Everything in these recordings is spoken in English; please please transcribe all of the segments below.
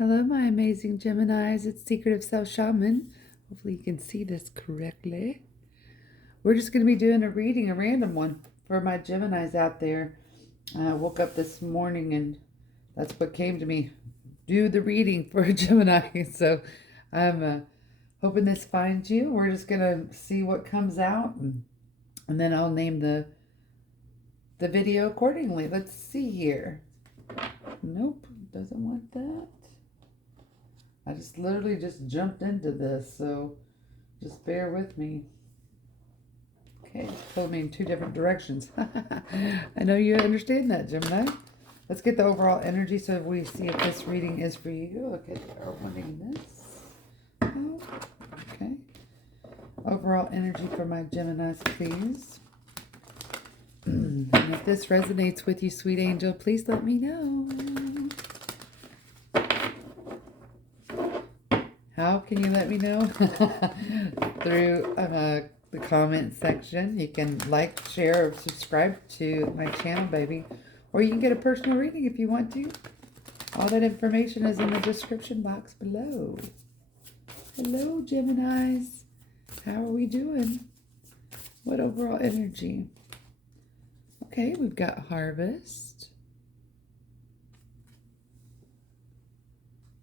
Hello, my amazing Geminis. It's Secret of Self Shaman. Hopefully, you can see this correctly. We're just going to be doing a reading, a random one for my Geminis out there. I woke up this morning and that's what came to me. Do the reading for a Gemini. So I'm hoping this finds you. We're just going to see what comes out and then I'll name the video accordingly. Let's see here. Nope, doesn't want that. I just literally just jumped into this, so just bear with me. Okay, it's pulled me in two different directions. I know you understand that, Gemini. Let's get the overall energy so we see if this reading is for you. Okay, they are wanting this. Oh, okay. Overall energy for my Geminis, please. And if this resonates with you, sweet angel, please let me know. How can you let me know? Through the comment section. You can like, share, or subscribe to my channel, baby. Or you can get a personal reading if you want to. All that information is in the description box below. Hello, Geminis. How are we doing? What overall energy? Okay, we've got harvest.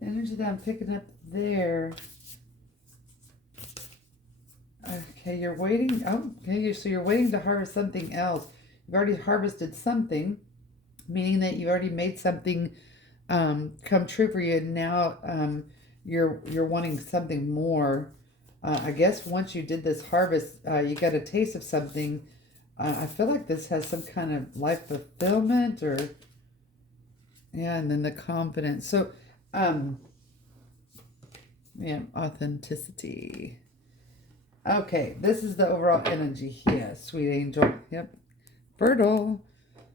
The energy that I'm picking up there. Okay, you're waiting. Oh, okay, so you're waiting to harvest something else. You've already harvested something, meaning that you've already made something come true for you, and now you're wanting something more. I guess once you did this harvest, you got a taste of something. I feel like this has some kind of life fulfillment, or yeah, and then the confidence. So, yeah, authenticity. Okay, this is the overall energy here, sweet angel. Yep, fertile.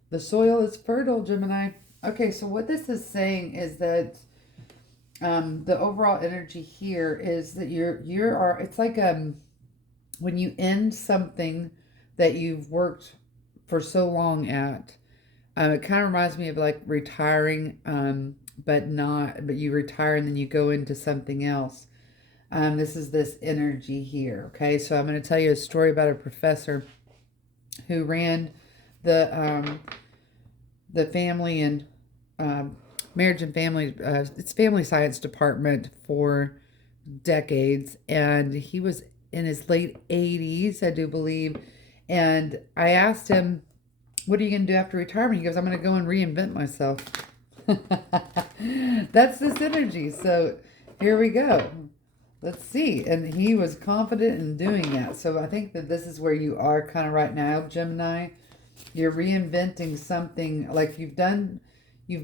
The soil is fertile, Gemini. Okay, so what this is saying is that the overall energy here is that it's like when you end something that you've worked for so long at. It kind of reminds me of like retiring, but you retire and then you go into something else. This is this energy here. Okay, so I'm going to tell you a story about a professor who ran the family and marriage and family it's family science department for decades, and he was in his late 80s, I do believe. And I asked him, what are you going to do after retirement? He goes, I'm going to go and reinvent myself. That's this energy. So here we go. Let's see. And he was confident in doing that. So I think that this is where you are kind of right now, Gemini. You're reinventing something, like you've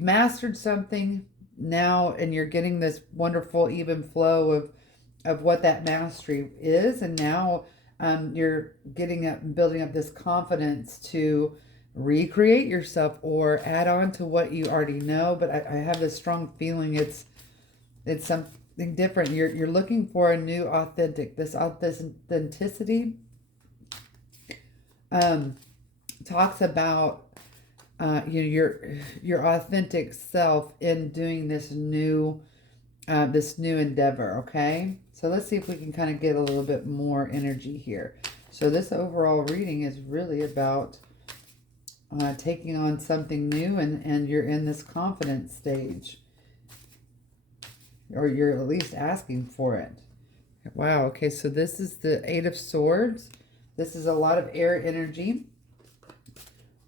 mastered something now, and you're getting this wonderful even flow of what that mastery is. And now you're getting up and building up this confidence to recreate yourself or add on to what you already know. But I have this strong feeling it's something different. You're looking for a new this authenticity talks about your authentic self in doing this new endeavor. Okay, so let's see if we can kind of get a little bit more energy here. So this overall reading is really about taking on something new, and you're in this confidence stage, or you're at least asking for it. Wow, okay, so this is the Eight of Swords. This is a lot of air energy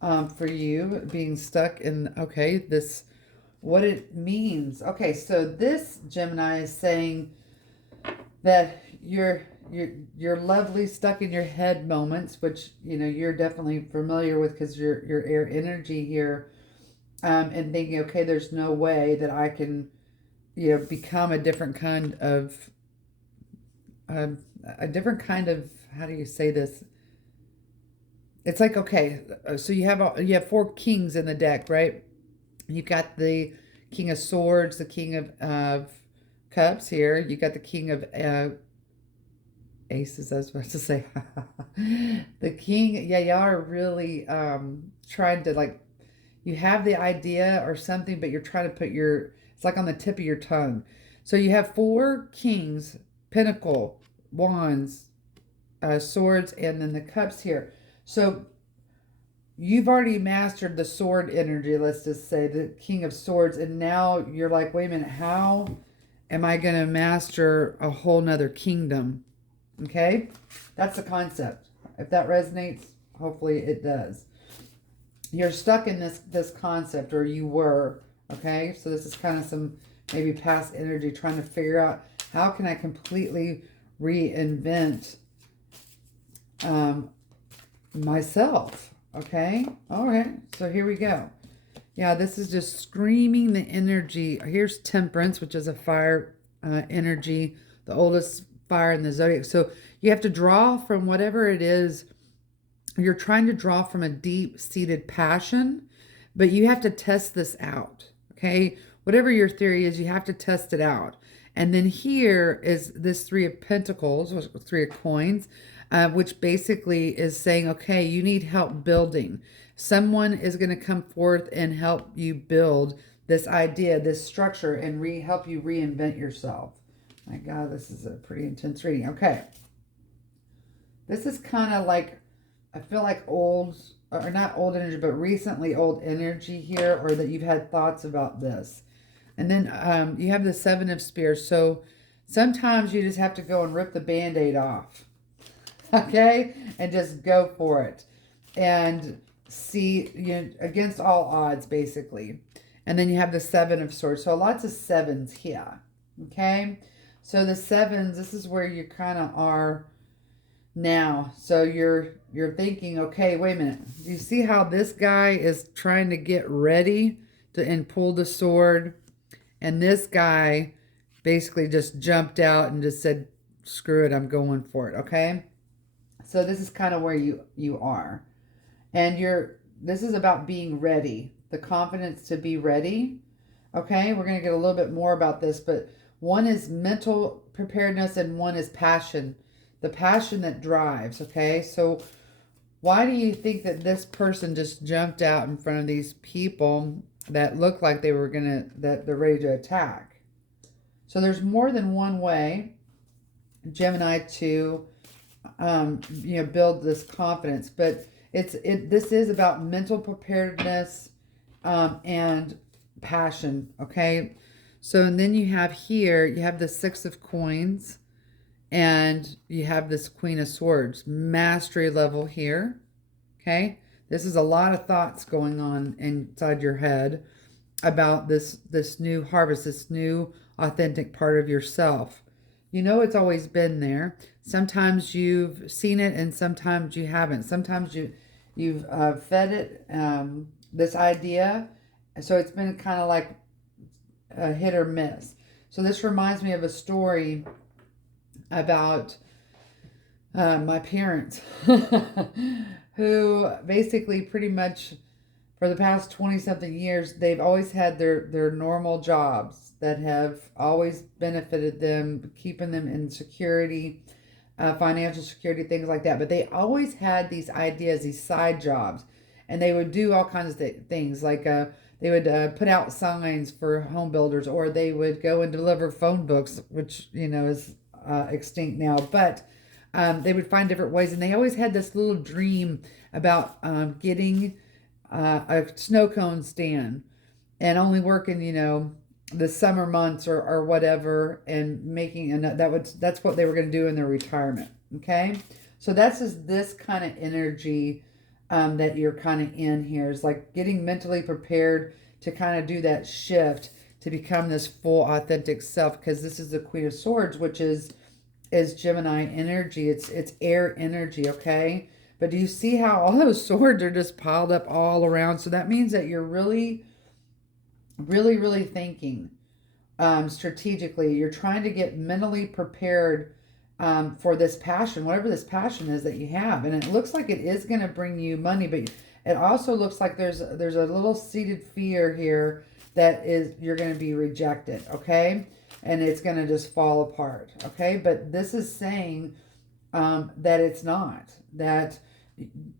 for you being stuck in, okay, this, what it means. Okay, so this Gemini is saying that your lovely stuck in your head moments, which you're definitely familiar with because your air energy here, and thinking, okay, there's no way that I can become a different kind of how do you say this? It's like, okay, so you have four kings in the deck, right? You've got the King of Swords, the King of Cups here. You got the King of Aces, I was about to say. The King, yeah, y'all are really trying to, like, you have the idea or something, but you're trying to put your It's like on the tip of your tongue. So you have 4 kings, pentacle, wands, swords, and then the cups here. So you've already mastered the sword energy, let's just say, the king of swords. And now you're like, wait a minute, how am I going to master a whole nother kingdom? Okay, that's the concept. If that resonates, hopefully it does. You're stuck in this concept, or you were. Okay, so this is kind of some maybe past energy trying to figure out, how can I completely reinvent myself? Okay, all right, so here we go. Yeah, this is just screaming the energy. Here's Temperance, which is a fire energy, the oldest fire in the zodiac. So you have to draw from whatever it is. You're trying to draw from a deep-seated passion, but you have to test this out, okay? Whatever your theory is, you have to test it out. And then here is this 3 of Pentacles, or 3 of coins, which basically is saying, okay, you need help building. Someone is going to come forth and help you build this idea, this structure, and help you reinvent yourself. My God, this is a pretty intense reading. Okay. This is kind of like, I feel like old, or not old energy, but recently old energy here, or that you've had thoughts about this. And then you have the 7 of Spears. So sometimes you just have to go and rip the Band-Aid off. Okay? And just go for it. And see, against all odds, basically. And then you have the 7 of Swords. So lots of 7s here. Okay? So the 7s, this is where you kind of are now. So you're thinking, okay, wait a minute. Do you see how this guy is trying to get ready and pull the sword? And this guy basically just jumped out and just said, screw it, I'm going for it, okay? So this is kind of where you are. And this is about being ready, the confidence to be ready, okay? We're going to get a little bit more about this, but one is mental preparedness and one is passion, the passion that drives, okay? So why do you think that this person just jumped out in front of these people that look like they were that they're ready to attack? So there's more than one way, Gemini, to build this confidence, but this is about mental preparedness and passion, okay? So, and then you have here, you have the 6 of Coins, and you have this Queen of Swords, mastery level here, okay? This is a lot of thoughts going on inside your head about this new harvest, this new authentic part of yourself. You know it's always been there. Sometimes you've seen it and sometimes you haven't. Sometimes you've fed it this idea. So it's been kind of like a hit or miss. So this reminds me of a story about my parents who basically pretty much for the past 20-something years, they've always had their normal jobs that have always benefited them, keeping them in security, financial security, things like that. But they always had these ideas, these side jobs, and they would do all kinds of things, like they would put out signs for home builders, or they would go and deliver phone books, which, is extinct now. But they would find different ways, and they always had this little dream about getting a snow cone stand and only working, the summer months or whatever, and making that's what they were going to do in their retirement. Okay, so that's just this kind of energy that you're kind of in here, is like getting mentally prepared to kind of do that shift to become this full authentic self, because this is the Queen of Swords, which is Gemini energy. It's air energy. Okay, but do you see how all those swords are just piled up all around? So that means that you're really, really, really thinking strategically. You're trying to get mentally prepared for this passion, whatever this passion is that you have. And it looks like it is going to bring you money, but it also looks like there's a little seated fear here that you're going to be rejected, okay? And it's going to just fall apart, okay? But this is saying that it's not, that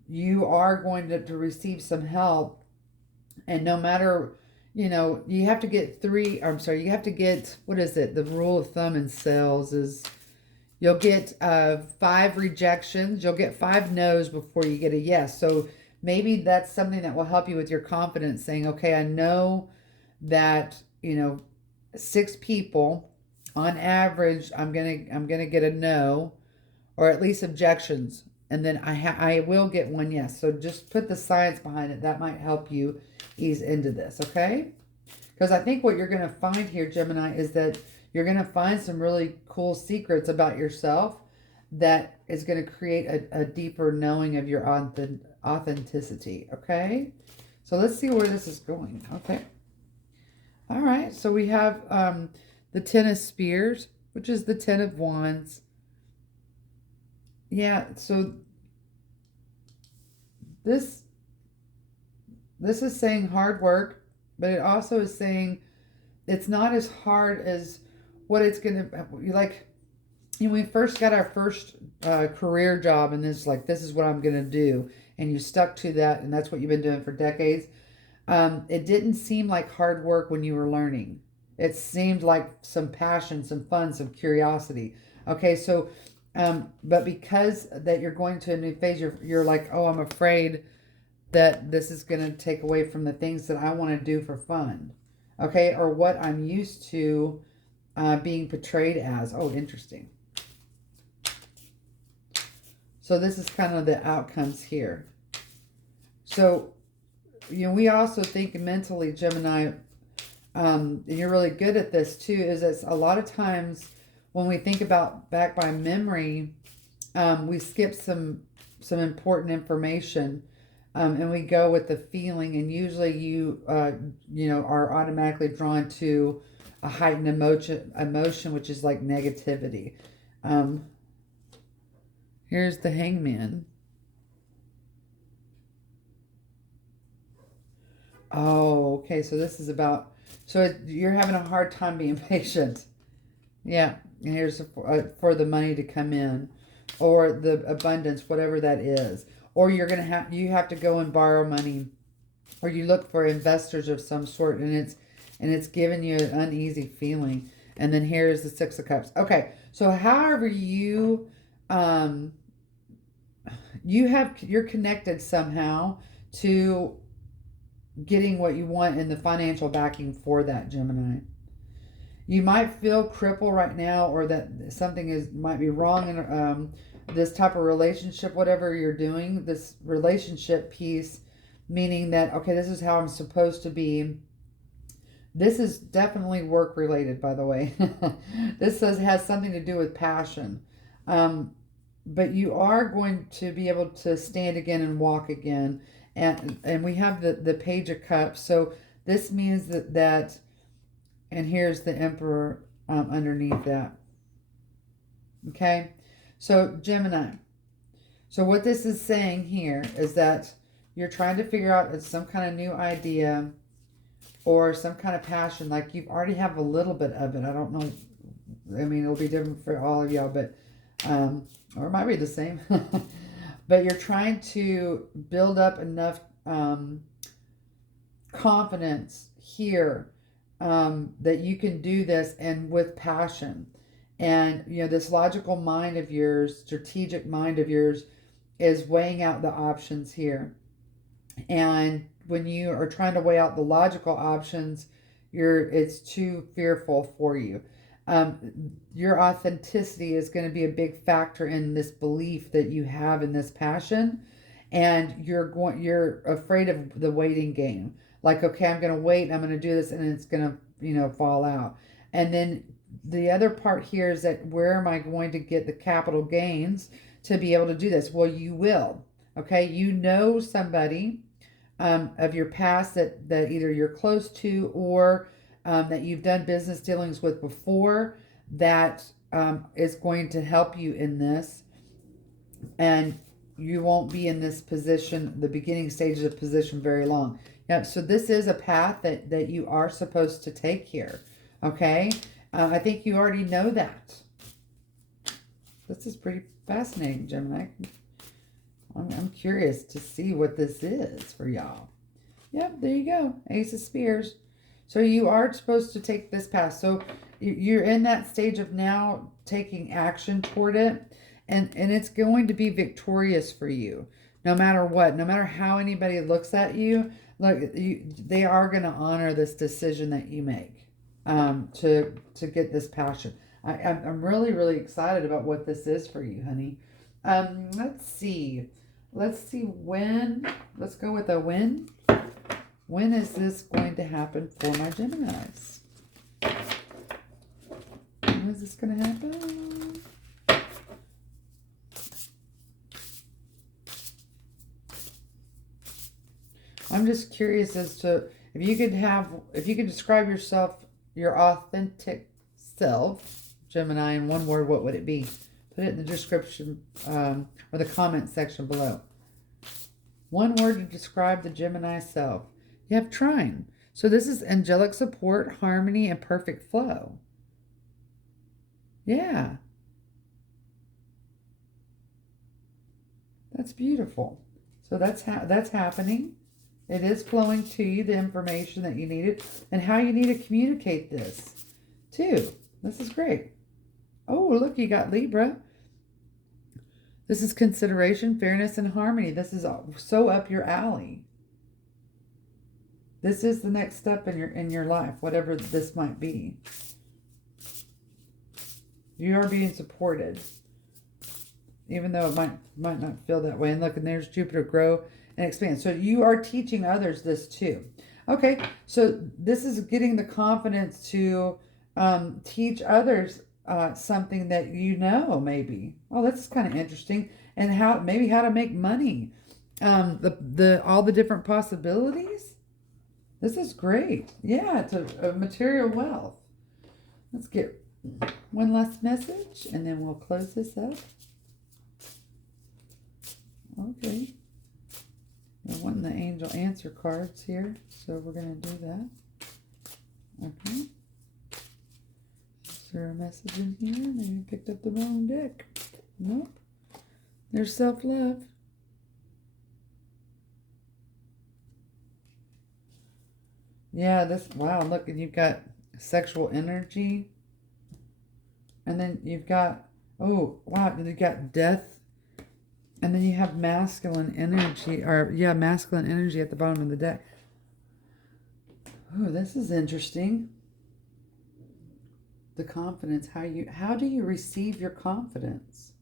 you are going to receive some help, and no matter, you know, you have to get three, I'm sorry, you have to get, what is it? The rule of thumb in sales is you'll get 5 rejections. You'll get 5 no's before you get a yes. So maybe that's something that will help you with your confidence, saying, okay, I know that, you know, 6 people on average, I'm gonna get a no, or at least objections. And then I will get one yes. So just put the science behind it. That might help you ease into this, okay? Because I think what you're going to find here, Gemini, is that you're going to find some really cool secrets about yourself that is going to create a deeper knowing of your authenticity, okay? So let's see where this is going, okay? All right, so we have the Ten of Spears, which is the Ten of Wands. Yeah, so this is saying hard work, but it also is saying it's not as hard as what it's going to, like, when we first got our first career job, and this is what I'm going to do, and you stuck to that, and that's what you've been doing for decades. It didn't seem like hard work when you were learning. It seemed like some passion, some fun, some curiosity. Okay, so but because that you're going to a new phase, you're like, oh, I'm afraid that this is going to take away from the things that I want to do for fun. Okay, or what I'm used to being portrayed as. Oh, interesting. So this is kind of the outcomes here. So, you know, we also think mentally, Gemini, and you're really good at this too, is that a lot of times when we think about back by memory, we skip some important information, and we go with the feeling, and usually you know, are automatically drawn to a heightened emotion, which is like negativity. Here's the Hangman. Oh, okay. So this is about, you're having a hard time being patient. Yeah. And here's for the money to come in, or the abundance, whatever that is. Or you have to go and borrow money, or you look for investors of some sort, and it's giving you an uneasy feeling. And then here's the Six of Cups. Okay. So however you're connected somehow to getting what you want and the financial backing for that, Gemini. You might feel crippled right now, or that something might be wrong in this type of relationship, whatever you're doing, this relationship piece, meaning that, okay, this is how I'm supposed to be. This is definitely work related, by the way. This has something to do with passion. But you are going to be able to stand again and walk again. And we have the Page of Cups. So this means that and here's the Emperor underneath that. Okay? So Gemini. So what this is saying here is that you're trying to figure out some kind of new idea or some kind of passion. Like you already have a little bit of it. I don't know. I mean, it'll be different for all of y'all, but or it might be the same. But you're trying to build up enough confidence here that you can do this, and with passion. And, you know, this logical mind of yours, strategic mind of yours, is weighing out the options here. And when you are trying to weigh out the logical options, it's too fearful for you. Your authenticity is going to be a big factor in this belief that you have in this passion, and you're afraid of the waiting game. Like, okay, I'm going to wait, I'm going to do this, and it's going to, you know, fall out. And then the other part here is that where am I going to get the capital gains to be able to do this? Well, you will. Okay, you know somebody of your past that either you're close to, or that you've done business dealings with before, that is going to help you in this. And you won't be in this position, the beginning stages of position, very long. Yep, so this is a path that you are supposed to take here. Okay? I think you already know that. This is pretty fascinating, Gemini. I'm curious to see what this is for y'all. Yep, there you go. Ace of Spears. So you are supposed to take this path. So you're in that stage of now taking action toward it. And it's going to be victorious for you no matter what, no matter how anybody looks at you. Like they are going to honor this decision that you make to get this passion. I'm really, really excited about what this is for you, honey. Let's see. Let's go with a when. When is this going to happen for my Geminis? When is this going to happen? I'm just curious as to if you could describe yourself, your authentic self, Gemini, in one word, what would it be? Put it in the description or the comment section below. One word to describe the Gemini self. You have trine. So this is angelic support, harmony, and perfect flow. Yeah. That's beautiful. So that's happening. It is flowing to you, the information that you needed, and how you need to communicate this, too. This is great. Oh, look, you got Libra. This is consideration, fairness, and harmony. This is so up your alley. This is the next step in your life, whatever this might be. You are being supported, even though it might not feel that way. And look, and there's Jupiter grow and expand. So you are teaching others this too. Okay, so this is getting the confidence to teach others something that you know, maybe. Oh, that's kind of interesting. And how to make money. All the different possibilities. This is great. Yeah, it's a material wealth. Let's get one last message, and then we'll close this up. Okay. We're wanting the angel answer cards here, so we're going to do that. Okay. Is there a message in here? Maybe I picked up the wrong deck. Nope. There's self-love. Yeah, wow, look, and you've got sexual energy. And then you've got, oh, wow, you've got death. And then you have masculine energy, masculine energy at the bottom of the deck. Oh, this is interesting. The confidence, how do you receive your confidence?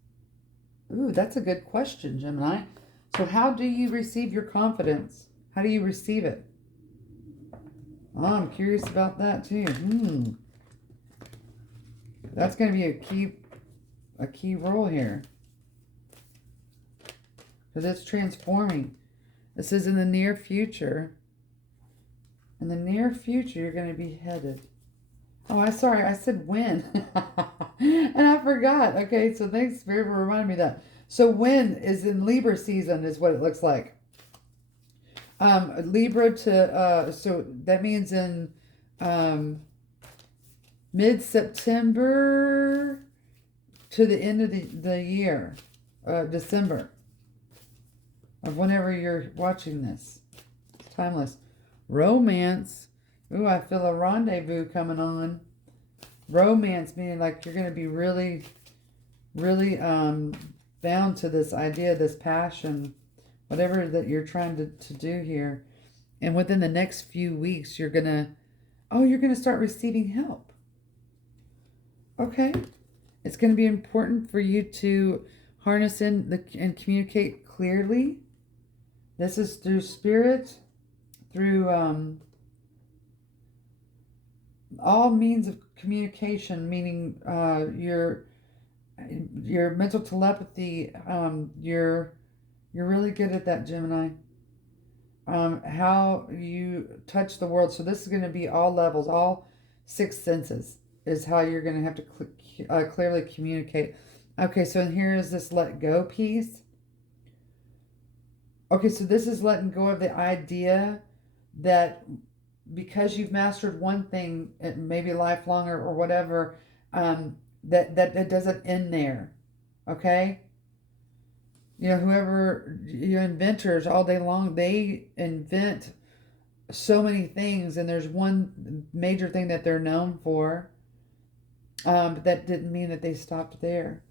Ooh, that's a good question, Gemini. So how do you receive your confidence? How do you receive it? Oh, I'm curious about that too. That's going to be a key role here. Because it's transforming. This is in the near future. In the near future, you're going to be headed. Oh, I said when. And I forgot. Okay, so thanks, Spirit, for reminding me of that. So when is in Libra season is what it looks like. Libra to, so that means in mid-September to the end of the year, December, of whenever you're watching this. It's timeless. Romance. Ooh, I feel a rendezvous coming on. Romance meaning like you're going to be really, really bound to this idea, this passion, whatever that you're trying to do here. And within the next few weeks, you're going to start receiving help. Okay. It's going to be important for you to harness and communicate clearly. This is through spirit, through all means of communication, meaning your mental telepathy. You're really good at that, Gemini. How you touch the world. So this is going to be all levels, all 6 senses is how you're going to have to clearly communicate. Okay, so here is this let go piece. Okay, so this is letting go of the idea that because you've mastered one thing, it may be lifelong or whatever, that doesn't end there. Okay? You know, whoever, your inventors all day long, they invent so many things, and there's one major thing that they're known for. But that didn't mean that they stopped there.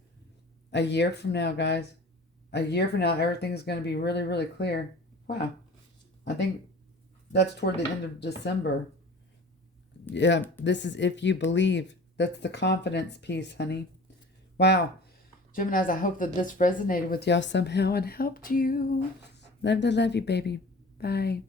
A year from now, guys, a year from now, everything's going to be really, really clear. Wow. I think that's toward the end of December. Yeah, this is if you believe. That's the confidence piece, honey. Wow. Geminis, I hope that this resonated with y'all somehow and helped you. Love to love you, baby. Bye.